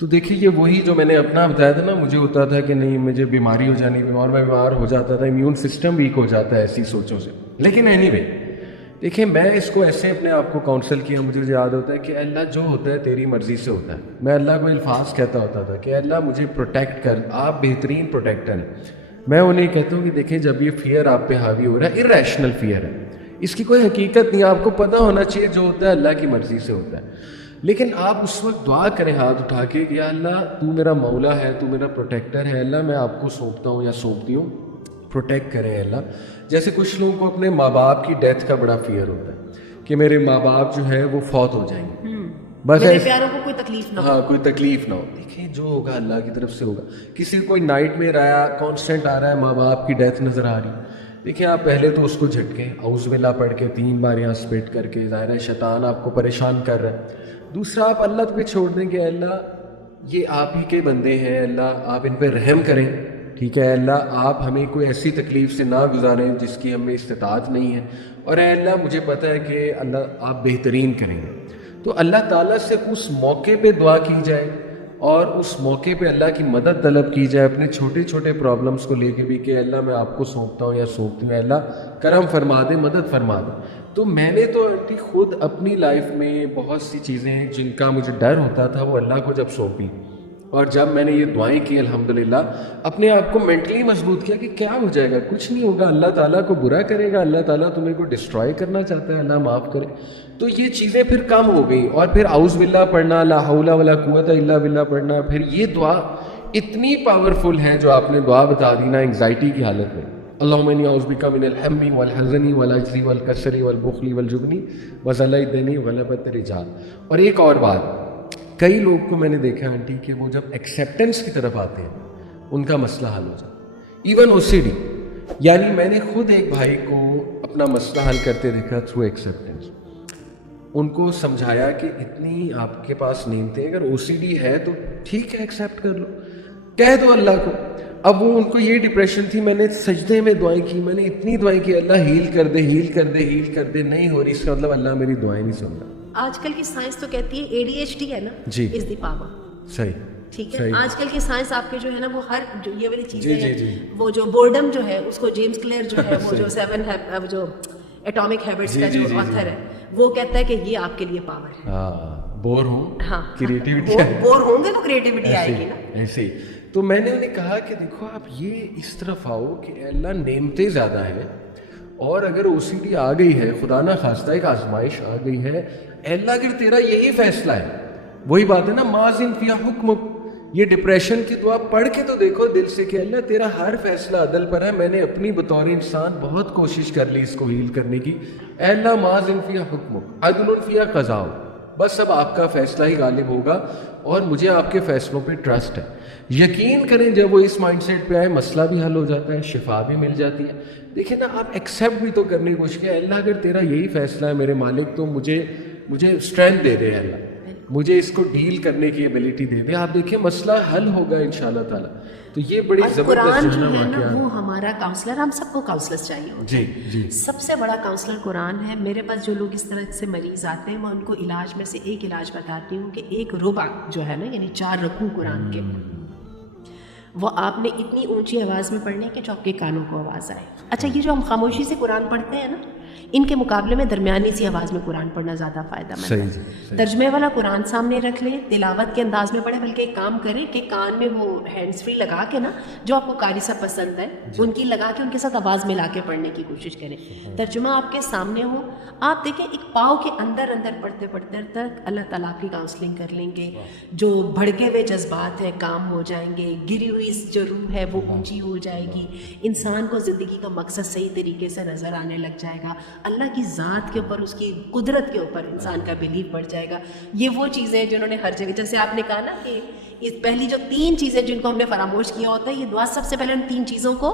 تو دیکھیے یہ وہی جو میں نے اپنا بتایا تھا نا، مجھے ہوتا تھا کہ نہیں مجھے بیماری ہو جانی، اور میں بیمار ہو جاتا تھا، امیون سسٹم ویک ہو جاتا ہے ایسی سوچوں سے. لیکن اینی وے دیکھیں میں اس کو ایسے اپنے آپ کو کاؤنسل کیا، مجھے یاد ہوتا ہے کہ اللہ جو ہوتا ہے تیری مرضی سے ہوتا ہے. میں اللہ کو الفاظ کہتا ہوتا تھا کہ اللہ مجھے پروٹیکٹ کر، آپ بہترین پروٹیکٹر ہیں. میں انہیں کہتا ہوں کہ دیکھیں جب یہ فیئر آپ پہ حاوی ہو رہا ہے، ارریشنل فیئر ہے، اس کی کوئی حقیقت نہیں، آپ کو پتہ ہونا چاہیے جو ہوتا ہے اللہ کی مرضی سے ہوتا ہے. لیکن آپ اس وقت دعا کریں ہاتھ اٹھا کے کہ یا اللہ تو میرا مولا ہے، تو میرا پروٹیکٹر ہے، اللہ میں آپ کو سونپتا ہوں یا سونپتی ہوں، پروٹیکٹ کریں اللہ. جیسے کچھ لوگوں کو اپنے ماں باپ کی ڈیتھ کا بڑا فیئر ہوتا ہے کہ میرے ماں باپ جو ہے وہ فوت ہو جائیں گے، بس میرے پیاروں کو کوئی تکلیف نہ ہو. ہاں کوئی تکلیف نہ ہو. دیکھیں جو ہوگا اللہ کی طرف سے ہوگا. کسی کوئی نائٹ میں آیا کانسٹنٹ آ رہا ہے، ماں باپ کی ڈیتھ نظر آ رہی، دیکھیں آپ پہلے تو اس کو جھٹکیں، اعوذ باللہ پڑھ کے 3 بار یہاں اسپٹ کر کے، ظاہر ہے شیطان آپ کو پریشان کر رہا ہے. دوسرا آپ اللہ پہ چھوڑ دیں کہ اللہ یہ آپ ہی کے بندے ہیں، اللہ آپ ان پہ رحم کریں، ٹھیک ہے اللہ آپ ہمیں کوئی ایسی تکلیف سے نہ گزاریں جس کی ہمیں استطاعت نہیں ہے، اور اے اللہ مجھے پتہ ہے کہ اللہ آپ بہترین کریں گے. تو اللہ تعالیٰ سے اس موقع پہ دعا کی جائے اور اس موقع پہ اللہ کی مدد طلب کی جائے، اپنے چھوٹے چھوٹے پرابلمس کو لے کے بھی کہ اللہ میں آپ کو سونپتا ہوں یا سونپتی ہوں، اللہ کرم فرما دے، مدد فرما دے. تو میں نے تو آنٹی خود اپنی لائف میں بہت سی چیزیں ہیں جن کا مجھے ڈر ہوتا تھا وہ اللہ کو جب سونپی، اور جب میں نے یہ دعائیں کی الحمدللہ اپنے آپ کو مینٹلی مضبوط کیا کہ کیا ہو جائے گا، کچھ نہیں ہوگا، اللہ تعالیٰ کو برا کرے گا، اللہ تعالیٰ تمہیں کو ڈسٹرائے کرنا چاہتا ہے، اللہ معاف کرے. تو یہ چیزیں پھر کم ہو گئیں، اور پھر اعوذ باللہ پڑھنا، لا حول ولا قوت الا باللہ پڑھنا. پھر یہ دعا اتنی پاورفل ہے جو آپ نے دعا بتا دی نا انگزائٹی کی حالت میں، اللہم انی اعوذ بک من الہم والحزن والعجز والکسل والبخل والجبن وذل الدین وغلبۃ الرجال. اور ایک اور بات، کئی لوگ کو میں نے دیکھا آنٹی کہ وہ جب ایکسیپٹنس کی طرف آتے ہیں ان کا مسئلہ حل ہو جاتا ہے. ایون او سی ڈی، یعنی میں نے خود ایک بھائی کو اپنا مسئلہ حل کرتے دیکھا تھرو ایکسیپٹنس. ان کو سمجھایا کہ اتنی آپ کے پاس نعمتیں، اگر او سی ڈی ہے تو ٹھیک ہے ایکسیپٹ کر لو، کہہ دو اللہ کو. اب وہ ان کو یہ ڈپریشن تھی، میں نے سجدے میں دعائیں کی، میں نے اتنی دعائیں کی اللہ ہیل کر دے، ہیل کر دے، ہیل کر دے، نہیں ہو رہی، اس کا مطلب اللہ میری دعائیں نہیں سن رہا. آج کل کی سائنس تو کہتی ہے ADHD ہے نا، جی از دی پاور. صحیح ٹھیک ہے، آج کل کی سائنس آپ کے جو ہے نا وہ ہر جو یہ والی چیزیں جی ہیں، وہ جو بورڈم جو ہے اس کو جیمس کلیئر جو ہے وہ جو 7 جو ایٹامک ہیبٹس کا جو آتھر ہے وہ کہتا ہے کہ یہ آپ کے لیے پاور ہے. ہاں بور ہوں، ہاں کریٹیوٹی بور ہوں گے تو کریٹیوٹی آئے گی نا. ایسے ہی. تو میں نے انہیں کہا کہ دیکھو آپ یہ اس طرف آؤ کہ اللہ نعمتیں زیادہ ہیں، اور اگر او سی ڈی آ گئی ہے، خدا نہ خواستہ ایک آزمائش آ گئی ہے، اللہ اگر تیرا یہی فیصلہ ہے، وہی بات ہے نا ماذن فیہ حکم، یہ ڈپریشن کی دعا پڑھ کے تو دیکھو دل سے کہ اللہ تیرا ہر فیصلہ عدل پر ہے، میں نے اپنی بطور انسان بہت کوشش کر لی اس کو ہیل کرنے کی، اے اللہ ماذن فیہ حکم عدل فیہ قضاء، بس اب آپ کا فیصلہ ہی غالب ہوگا اور مجھے آپ کے فیصلوں پہ ٹرسٹ ہے. یقین کریں جب وہ اس مائنڈ سیٹ پہ آئے مسئلہ بھی حل ہو جاتا ہے، شفا بھی مل جاتی ہے. دیکھیں نا آپ ایکسیپٹ بھی تو کرنے کی کوشش کیا، اللہ اگر تیرا یہی فیصلہ ہے میرے مالک تو مجھے اسٹرینتھ دے دے اللہ، مجھے اس کو ڈیل کرنے کی ایبلٹی دے دے. آپ دیکھیں مسئلہ حل ہوگا انشاءاللہ تعالی. تو یہ بڑی زبردست جو ہے نا وہ ہمارا کاؤنسلر، ہم سب کو کاؤنسلر چاہیے ہوتا ہے. جی سب سے بڑا کاؤنسلر قرآن ہے. میرے پاس جو لوگ اس طرح سے مریض آتے ہیں میں ان کو علاج میں سے ایک علاج بتاتی ہوں کہ 1 ربع جو ہے نا یعنی 4 رکوع قرآن کے، وہ آپ نے اتنی اونچی آواز میں پڑھنے کہ جو آپ کے کانوں کو آواز آئے. اچھا یہ جو ہم خاموشی سے قرآن پڑھتے ہیں نا، ان کے مقابلے میں درمیانی سی آواز میں قرآن پڑھنا زیادہ فائدہ مند ہے. ترجمے والا قرآن سامنے رکھ لیں، تلاوت کے انداز میں پڑھیں، بلکہ ایک کام کریں کہ کان میں وہ ہینڈز فری لگا کے نا جو آپ کو قاری صاحب پسند ہے ان کی لگا کے ان کے ساتھ آواز ملا کے پڑھنے کی کوشش کریں. ترجمہ آپ کے سامنے ہو، آپ دیکھیں ایک پاؤں کے اندر پڑھتے پڑھتے تک اللہ تعالیٰ کی کاؤنسلنگ کر لیں گے. جو بھڑکے ہوئے جذبات ہیں کام ہو جائیں گے، گری ہوئی جو روح ہے وہ اونچی ہو جائے گی، انسان کو زندگی کا مقصد صحیح طریقے سے نظر آنے لگ جائے گا، اللہ کی ذات کے اوپر، اس کی قدرت کے اوپر انسان کا بلیف بڑھ جائے گا. یہ وہ چیزیں ہیں جنہوں نے ہر جگہ، جیسے آپ نے کہا نا کہ اس پہلی جو 3 چیزیں جن کو ہم نے فراموش کیا ہوتا ہے، یہ دعا سب سے پہلے ان 3 چیزوں کو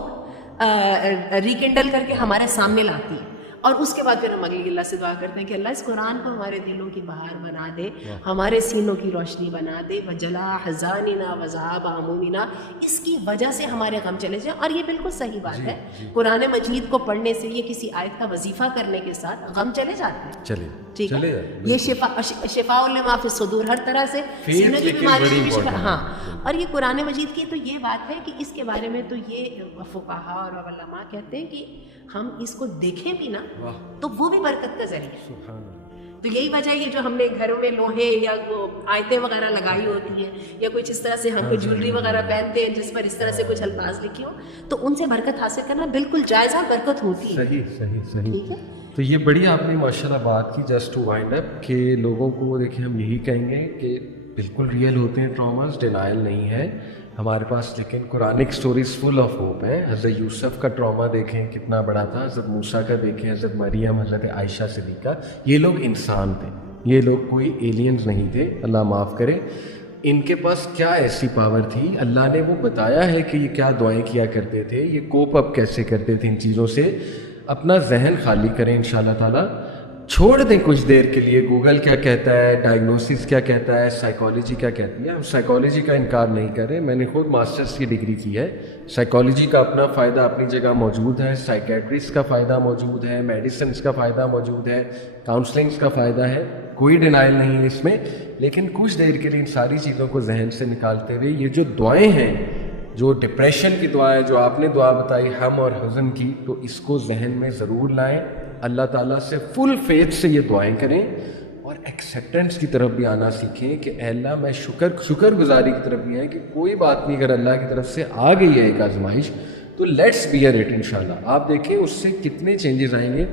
ریکنڈل کر کے ہمارے سامنے لاتی ہے. اور اس کے بعد پھر ہم اگلی اللہ سے دعا کرتے ہیں کہ اللہ اس قرآن کو ہمارے دلوں کی بہار بنا دے, ہمارے سینوں کی روشنی بنا دے, وجلا حزاننا وذهب همومنا, اس کی وجہ سے ہمارے غم چلے جائیں. اور یہ بالکل صحیح بات ہے, قرآن مجید کو پڑھنے سے, یہ کسی آیت کا وظیفہ کرنے کے ساتھ غم چلے جاتے ہیں. چلے ٹھیک ہے, یہ شفاء لما فی الصدور, ہر طرح سے سینے کی بیماری کی شفا. ہاں, اور یہ قرآن مجید کی تو یہ بات ہے کہ اس کے بارے میں تو یہ فقہاء اور علماء کہتے ہیں کہ ہم اس کو دیکھیں بھی نا تو وہ بھی برکت کا ذریعہ ہے. تو یہی وجہ ہے جو ہم نے گھروں میں لوہے یا وہ آیتیں وغیرہ لگائی ہوتی ہیں, یا کچھ اس طرح سے ہم کوئی جویلری وغیرہ پہنتے ہیں جس پر اس طرح سے کچھ الفاظ لکھے ہوں, تو ان سے برکت حاصل کرنا بالکل جائز ہے, برکت ہوتی ہے. صحیح. ٹھیک ہے, تو یہ بڑی آپ نے ماشاءاللہ بات کی. جسٹ ٹو وائنڈ اپ کہ لوگوں کو دیکھیں ہم یہی کہیں گے کہ بالکل ریئل ہوتے ہیں ٹراماز, ڈینائل نہیں ہے ہمارے پاس, لیکن Quranic stories full of hope ہیں. حضرت یوسف کا ٹراما دیکھیں کتنا بڑا تھا, حضرت موسیٰ کا دیکھیں, حضرت مریم, حضرت عائشہ صدیقہ, یہ لوگ انسان تھے, یہ لوگ کوئی ایلینز نہیں تھے, اللہ معاف کرے. ان کے پاس کیا ایسی پاور تھی, اللہ نے وہ بتایا ہے کہ یہ کیا دعائیں کیا کرتے تھے, یہ کوپ اپ کیسے کرتے تھے ان چیزوں سے. اپنا ذہن خالی کریں انشاءاللہ تعالیٰ, چھوڑ دیں کچھ دیر کے لیے گوگل کیا کہتا ہے, ڈائگنوسس کیا کہتا ہے, سائیکالوجی کیا کہتی ہے. ہم سائیکالوجی کا انکار نہیں کر رہے, میں نے خود ماسٹرز کی ڈگری کی ہے. سائیکالوجی کا اپنا فائدہ اپنی جگہ موجود ہے, سائیکیٹرسٹ کا فائدہ موجود ہے, میڈیسنس کا فائدہ موجود ہے, کاؤنسلنگس کا فائدہ ہے, کوئی ڈینائل نہیں ہے اس میں. لیکن کچھ دیر کے لیے ان ساری چیزوں کو ذہن سے نکالتے ہوئے یہ جو دعائیں ہیں, جو ڈپریشن کی دعائیں, جو آپ نے دعا بتائی ہم اور حزن کی, تو اس کو ذہن میں ضرور لائیں. اللہ تعالیٰ سے فل فیتھ سے یہ دعائیں کریں, اور ایکسیپٹنس کی طرف بھی آنا سیکھیں کہ اے اللہ میں شکر گزاری کی طرف بھی ہے کہ کوئی بات نہیں, اگر اللہ کی طرف سے آ گئی ہے ایک آزمائش تو لیٹس بیئر اٹ انشاءاللہ. آپ دیکھیں اس سے کتنے چینجز آئیں گے.